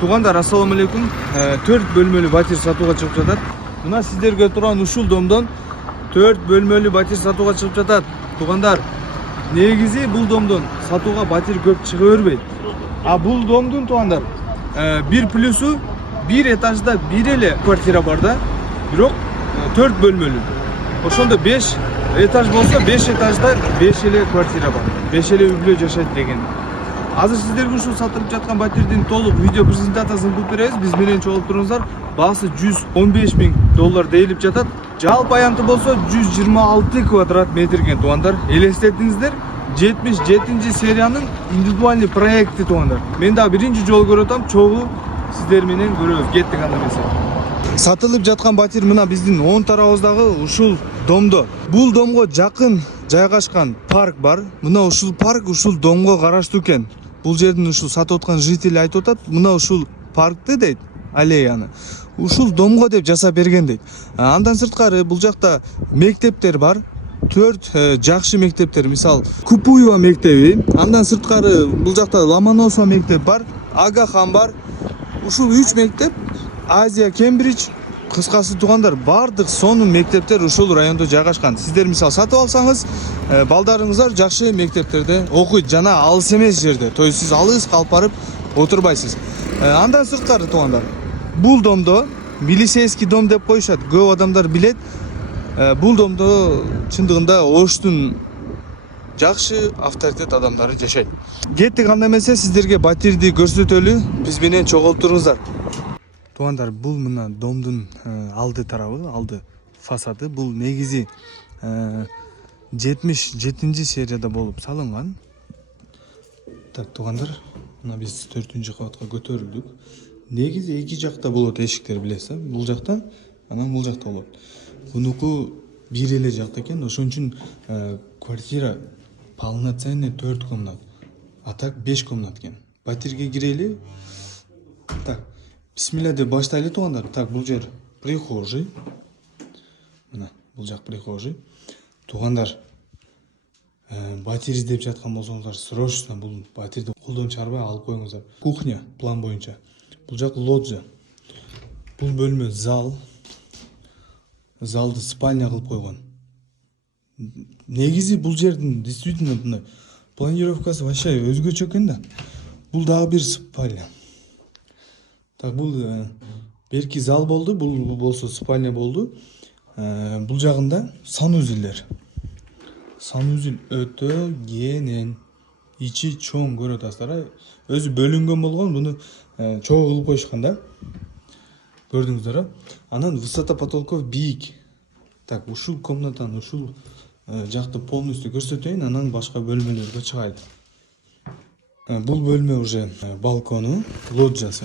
Туугандар, ассаламу алейкум. 4 бөлмөлүү батир сатууга чыгып жатат. Мына сиздерге турган ушул домдон 4 бөлмөлүү батир сатууга чыгып жатат. Туугандар, негизи бул домдон сатууга батир көп чыга бербейт. А бул домдун туугандар, бир плюсу бир этажда бир эле квартира бар да. Бирок 4 бөлмөлүү. Ошондо 5 этаж болсо 5 этажда 5 эле квартира бар. 5 эле үй бүлө жашайт деген. Азыр сиздерге ушул сатылып жаткан батирдин толук видео презентациясын кылып беребиз. Биз менен чогулуп туруңуздар. Баасы $115.000 дейилип жатат. Жалпы аянты болсо 126 квадрат метр экен туугандар. Элестетиңиздер, 77-сериянын индивидуальный проекти туугандар. Мен да биринчи жолу көрүп атам, чогуу сиздер менен көрөбүз. Кеттик анда эмесе. Сатылып жаткан батир мына биздин оң тарабыбыздагы ушул домдо. Бул домго жакын жайгашкан парк бар. Мына ушул парк ушул домго караштуу экен. Бул жердин ушул сатып аткан жители айтып атат, мына ушул паркты дейт, аллеяны ушул домго деп жасап берген дейт. Андан сырткары бул жакта мектептер бар. 4 жакшы мектептер, мисал Купуева мектеби, андан сырткары бул жакта Ломоносов мектеп бар, Агахан бар. Ушул 3 мектеп Азия Кембридж, кыскасы туугандар, бардык сонун мектептер ушул райондо жайгашкан. Сиздер мисал сатып алсаңыз, балдарыңыздар жакшы мектептерде окуйт жана алыс эмес жерде. То есть сиз алыс калып барып отурбайсыз. Андан сырткары туугандар, бул домдо милицейский дом деп коюшат. Көп адамдар билет. Бул домдо чындыгында Оштун жакшы авторитет адамдары жашайт. Кеттик анда эмесе сиздерге батирди көрсөтөлү. Биз менен чогулуп туруңуздар. Туугандар, бул мына домдун алды тарабы, алды фасады. Бул негизи 77-серияда болуп салынган. Так, туугандар, мына биз 4-кабатка көтөрүлдүк. Негизи эки жакта болот эшиктер, билесиз. Бул жакта, анан бул жакта болот. Бунуку бир эле жакта экен, ошон үчүн квартира полноценный 4 комнат. А так 5 комнат экен. Батирге кирели. Так, бисмилля деп баштайлы туугандар. Так, бул жер прихожий. Мына бул жак прихожий. Туугандар, батир издеп жаткан болсоңуздар, срочно бул батирди колдон чыгарбай алып коюңуздар. Кухня план боюнча. Бул жак лоджия. Бул бөлмө зал. Залды спальня кылып койгон. Негизи бул жердин действительно мындай планировкасы вообще өзгөчө экен да. Бул дагы бир спальня. Так, бул берки зал болду, бул болсо спальня болду. Бул жагында санузелдер. Санузел өтө кенен, ичи чоң, көрүп атасыздар. Өзү бөлүнгөн болгон, буну чогуу кылып коюшкан да. Көрдүңүздөр. Анан высота потолков бийик. Так, ушул комнатаны, ушул жакты полностью көрсөтөйүн, анан башка бөлмөлөргө чыгайлы. Бул бөлмө уже балкону, лоджиясы.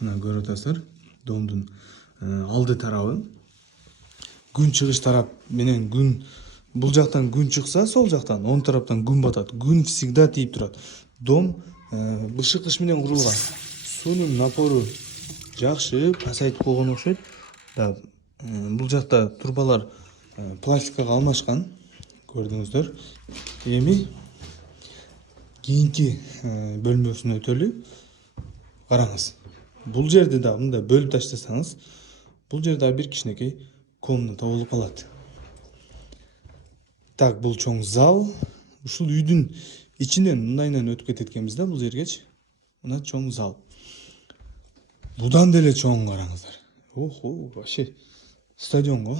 Мына көрүп атасыздар, домдун алды тарабы. Күн чыгыш тарап менен күн, бул жактан күн чыкса, сол жактан оң тараптан күн батат. Күн всегда тийип турат. Дом бышык кыш менен курулган. Суунун напору жакшы, пасайтып койгон окшойт. Да, бул жакта турбалар пластикага алмашкан. Көрдүңүздөр. Эми кийинки бөлмөсүнө өтөлү. Караңыз. Бул жерде да мындай бөлүп таштасаңыз, бул жерде бир кичинекей комната болуп калат. Так, бул чоң зал. Ушул үйдүн ичинен мындайынан өтүп кетет экенбиз да бул жергечи. Мына чоң зал. Будан деле чоң, караңыздар. Охо, вообще стадионго.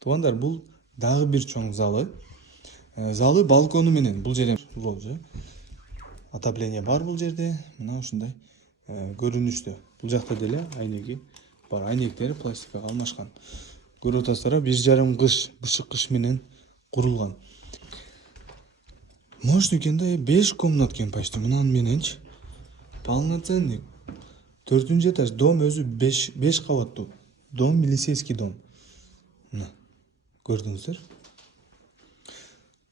Туугандар, бул дагы бир чоң залы. Залы балкону менен. Бул жерде лоджия. Отопление бар бул жерде. Мына ушундай көрүнүштө. Бул жакта деле айнеги бар. Айнектери пластикага алмашкан. Көрүп атасыздар, 1,5 кыш, бышык кыш менен курулган. Мощный экен да, 5 комнат экен почти. Мынан мененчи полноценный 4-этаж дом, өзү 5 кабаттуу. Дом, милицейский дом. Мына көрдүңүздөр.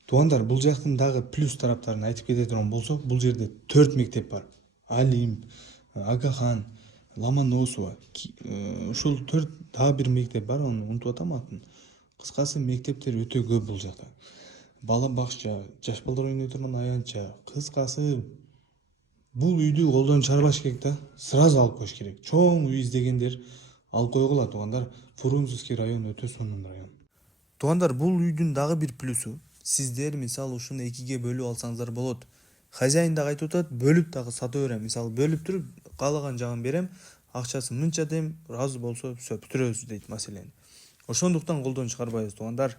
Туугандар, бул жактын дагы плюс тараптарын айтып кете турган болсок, бул жерде 4 мектеп бар. Олимп, Агахан, Ломоносова. Ушул 4 дагы бир мектеп бар, аны унутуп атам атын. Кыскасы мектептер өтө көп бул жакта. Бала бакча, жаш балдар ойной турган аянтча, кыскасы Бул үйдү колдон чыгарбаш керек да. Сразу алып коюш керек. Чоң үй издегендер алып койгула туугандар. Фрунзенский район өтө сонун район. Туугандар, бул үйдүн дагы бир плюсу. Сиздер мисалы ушуну экиге бөлүп алсаңыздар болот. Хозяин дагы айтып атат, бөлүп дагы сата берем. Мисалы бөлүп туруп каалаган жагын берем, акчасын мынча дейм, ыраазы болсо все бүтүрөбүз дейт маселени. Ошондуктан колдон чыгарбайбыз туугандар.